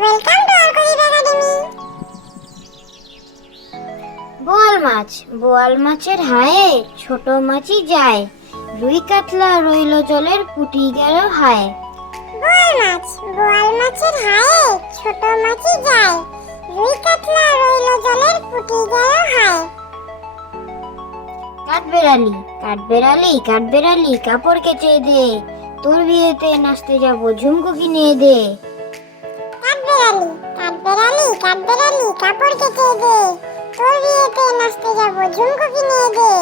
Welcome to ArkoDeep Academy। বোয়াল মাছের হায়ে ছোট মাছই যায়, রুই কাতলা রইল জলের পুটি গেল হায়। বোয়াল মাছের হায়ে ছোট মাছই যায়, রুই কাতলা রইল জলের পুটি গেল হায়। কাঠবেড়ালি কাপড় কেচে দে, তোর বিয়েতে নাচতে যাব ঝুমকো কিনে দে। কাঠবেড়ালি কাপড় কেচে দে, তোর বিয়েতে নাচতে যাব ঝুমকো কিনে দে।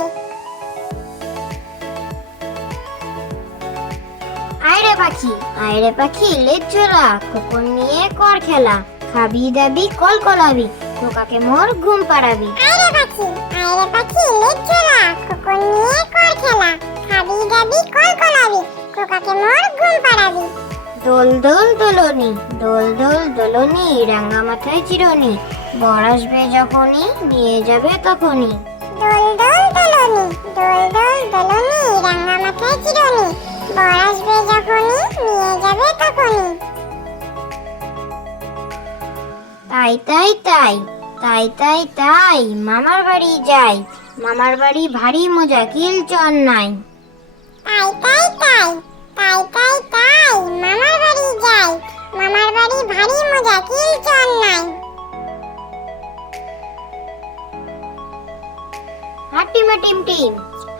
আয়রে পাখি লেজ ঝোলা, খোকন নিয়ে কর খেলা, খাবি দাবি কল কলাবি, খোকাকে মোর ঘুম পাড়াবি। আয়রে পাখি লেজ ঝোলা, খোকন নিয়ে কর খেলা, খাবি দাবি কল কলাবি, খোকাকে মোর ঘুম পাড়াবি। দোল দোলনি, রাঙা মাথায় চিরনি, বর আসবে যখনই নিয়ে যাবে তখনই। দোল দোলনি, রাঙা মাথায় চিরনি, বর আসবে যখনই নিয়ে যাবে তখনই। তাই মামার বাড়ি যাই, মামার বাড়ি ভারী মজা কিল চন নাই। তাই মামার বাড়ি যাই, মামার বাড়ি ভারী মজা কিল চন নাই।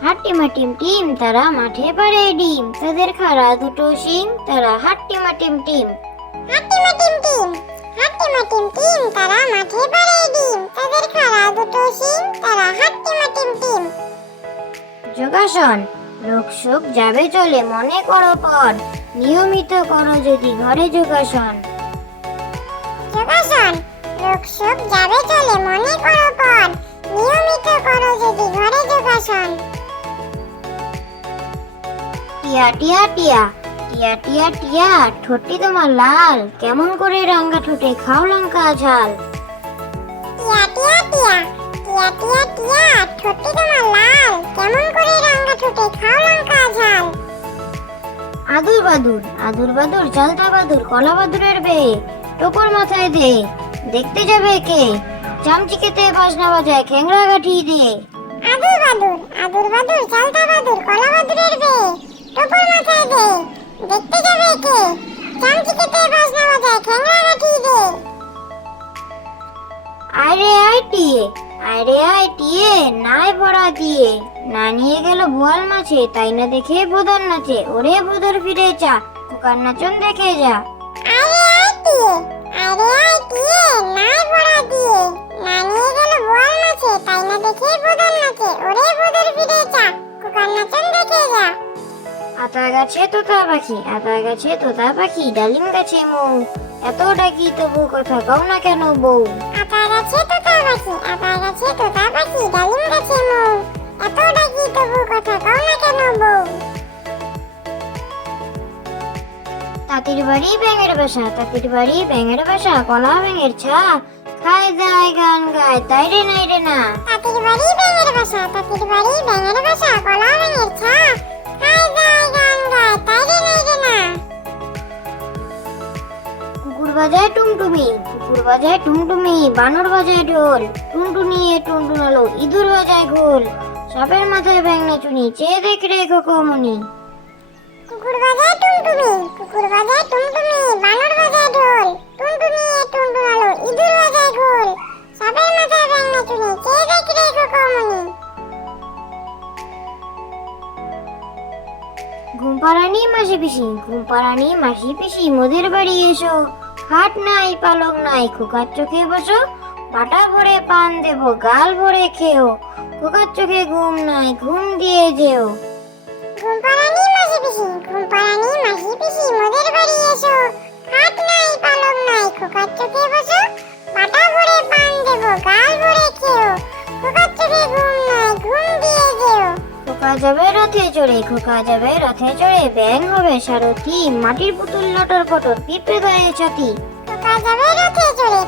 হাট্টিমা টিম তারা মাঠে পারে ডিম, তাদের খাড়া দুটো শিং তারা হাট্টিমা টিম। হাট্টিমা টিম তারা মাঠে পারে ডিম, তাদের খাড়া দুটো শিং তারা হাট্টিমা টিম। যোগাসন, রোগ শোক যাবে চলে মনে করো পর, নিয়মিত করো যদি ঘরে যোগাসন। রোগ শোক যাবে চলে মনে করো পর, নিয়মিত করো যদি ঘরে যোগাসন। টিয়া ঠোঁটটি তোমার লাল, কেমন করে রাঙ্গা ঠোঁটে খাও লঙ্কা ঝাল। টিয়া ঠোঁটটি তোমার লাল, কেমন করে রাঙ্গা ঠোঁটে খাও লঙ্কা ঝাল। আদুর বাদুর চালতা বাদুর কলা বাদুরের বে, টোপর মাথায় দে, দেখতে যাবে কে, চামচিকেতে বাজনা বাজায় খেংরা গাঠি দিয়ে। আদুর বাদুর চালতা বাদুর কলা বাদুরের বে, টোপর মাথায় দে, দেখতে যাবে কে, চামচিকেতে বাজনা বাজায় খেংরা গাঠি দিয়ে। আয় টিয়ে নাই ভরা দিয়ে, না নিয়ে গেল বোয়াল মাছে, তাই না দেখে বোদর নাচে, ওরে বোদর ফিরে চা, খোকার নাচন দেখে যা। আয় টিয়ে নাই ভরা দিয়ে, না নিয়ে গেল বোয়াল মাছে, তাই না দেখে বোদর নাচে, ওরে বোদর ফিরে চা, খোকার নাচন দেখে যা। আতা গাছে তোতা পাখি, ডালিম গাছে মৌ, এত ডাকি তবু কথা কও না কেন বউ। আতা গাছে তোতা পাখি, ডালিম গাছে মৌ, এত ডাকি তবু কথা কও না কেন বউ। তাঁতির বাড়ি ব্যাঙের বাসা, কলা ব্যাঙের ছা, খায় দায় গান গায় তাই রে নাই রে না। তাঁতির বাড়ি ব্যাঙের বাসা, কলা ব্যাঙের ছা, খায় দায় গান গায় তাই রে নাই রে না। কুকুর বাজায় টুমটুমি, বানর বাজায় ঢোল, টুনটুনিয়ে টুনটুনালো, ইঁদুর বাজায় ঘোল, সাপের মাথায় ব্যাঙ নাচুনি, চেয়ে দেখ রে খোকমনি। কুকুর বাজায় টুমটুমি, বানর বাজায় ঢোল, টুনটুনিয়ে টুনটুনালো, ইঁদুর বাজায় ঘোল, সাপের মাথায় ব্যাঙ নাচুনি, চেয়ে দেখ রে খোকমনি। ঘুমপাড়ানি মাসি পিসি মোদের বাড়ি এসো, খাট নাই পালক নাই, খোকার চোখে বসো, বাটা ভরে পান দেব গাল ভরে খেও, খোকার চোখে ঘুম নাই ঘুম দিয়ে যেও। ঘুমপাড়ানি মাসি পিসি মোদের বাড়ি এসো, খাট নাই পালক নাই, খোকার চোখে বসো, বাটা ভরে পান দেব গাল ভরে খেও, খোকার চোখে ঘুম নাই ঘুম দিয়ে যেও। খোকা যাবে রথে চড়ে, ব্যাঙ হবে সারথি, মাটির পুতুল লটর পটর পিঁপড়ে গায়ে ছাতি। খোকা যাবে রথে চড়ে,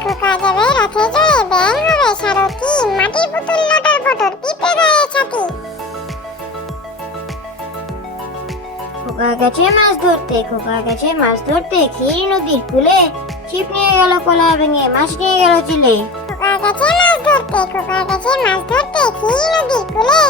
ব্যাঙ হবে সারথি, মাটির পুতুল লটর পটর পিঁপড়ে গায়ে ছাতি। খোকা গেছে মাছ ধরতে ক্ষীর নদীর কূলে, ছিপ নিয়ে গেল কলা ভেঙে, মাছ নিয়ে গেল চিলে। খোকা গেছে মাছ ধরতে, খোকা গেছে মাছ ধরতে, সেই নদীর কূলে।